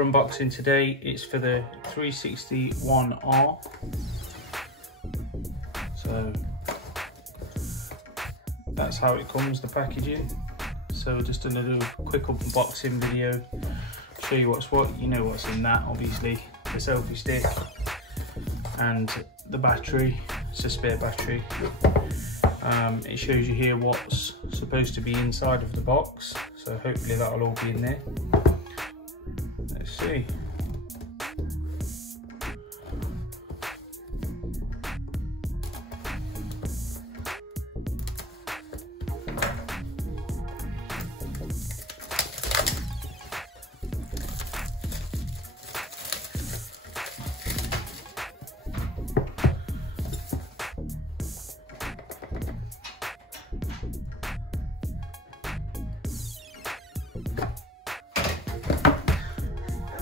another unboxing today. It's for the 360-1R. So that's how it comes, the packaging. So just a little quick unboxing video, show you what's what. You know what's in that, obviously. The selfie stick and the battery. It's a spare battery. It shows you here what's supposed to be inside of the box, so hopefully that'll all be in there. Let's see.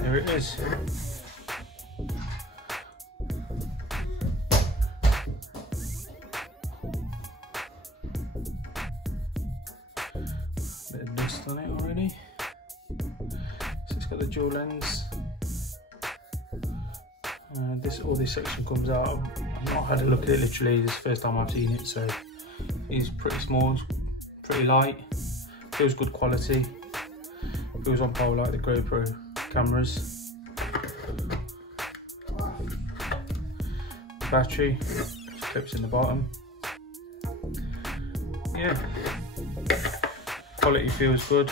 There it is. Bit of dust on it already. So it's got the dual lens. All this section comes out. I've not had a look at it literally. This is the first time I've seen it, so it's pretty small, pretty light. Feels good quality. Feels on par like the GoPro cameras. Battery clips in the bottom. Yeah, quality feels good.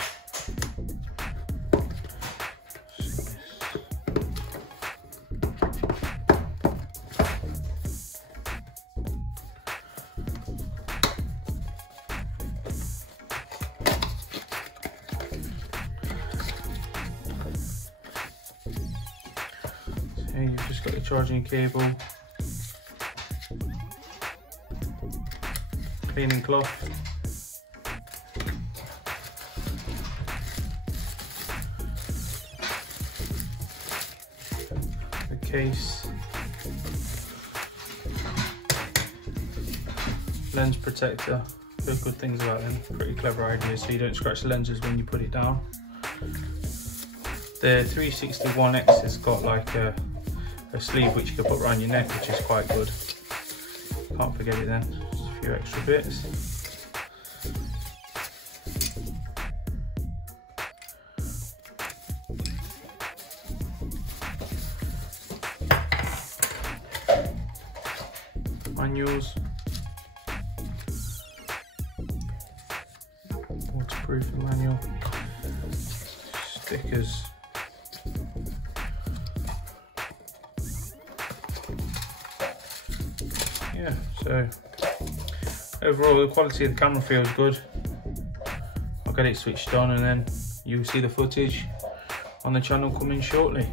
You've just got the charging cable, cleaning cloth, the case, lens protector. Heard good things about them, pretty clever idea, so you don't scratch the lenses when you put it down. The 360-1X has got like a sleeve which you can put around your neck, which is quite good. Can't forget it then. Just a few extra bits. Manuals. Waterproofing manual. Stickers. Yeah, so overall the quality of the camera feels good. I'll get it switched on and then you'll see the footage on the channel coming shortly.